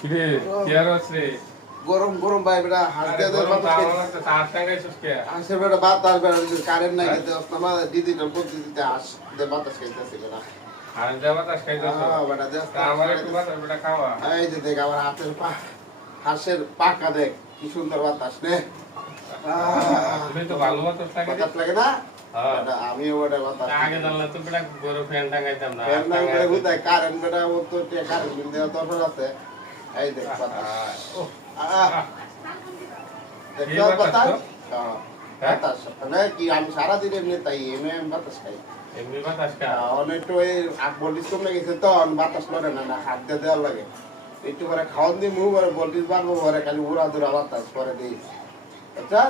কিরে কি আর আছে গরম গরম ভাই বেটা হাসতে দে বাতাস লাগতে তার সঙ্গে সুস্কে হাসে বেটা বাতাস বেটা কারেন্ট নাই কিন্তু তোমার ডিজিটাল পদ্ধতিতে হাস দে বাতাস খাইতেছে বেটা আর দেবা তাস খাইতো বেটা তা আমার একটু বাতাস বেটা খাওয়া এই যে দেখ আমার হাতের হাঁসের পাকা দেখ কি সুন্দর বাতাস নে তুমি তো ভালো বাতাস লাগে বাতাস লাগে না হ্যাঁ আমিও ওটা বাতাস আগে জানলে তো বেটা গরু ফ্যান টাঙাইতাম না ফ্যান না করে বুঝাই কারেন্ট বেটা ও তো কারেন্ট বিল দেওয়া দরকার আছে এই দেখ বাতাস দেখো বাতাস বাতাস মানে কি আমি সারাদিন এমনি তাই এমনি বাতাস খাই এমনি বাতাস খা অনেক তো এই বলিস কমে গেছে তো বাতাস লড়ে না হাত দিয়ে দেওয়ার লাগে একটু করে খাওয়ান দিই মুখ করে বলিস বাড়বো ঘরে খালি উড়া দুরা বাতাস করে দিই আচ্ছা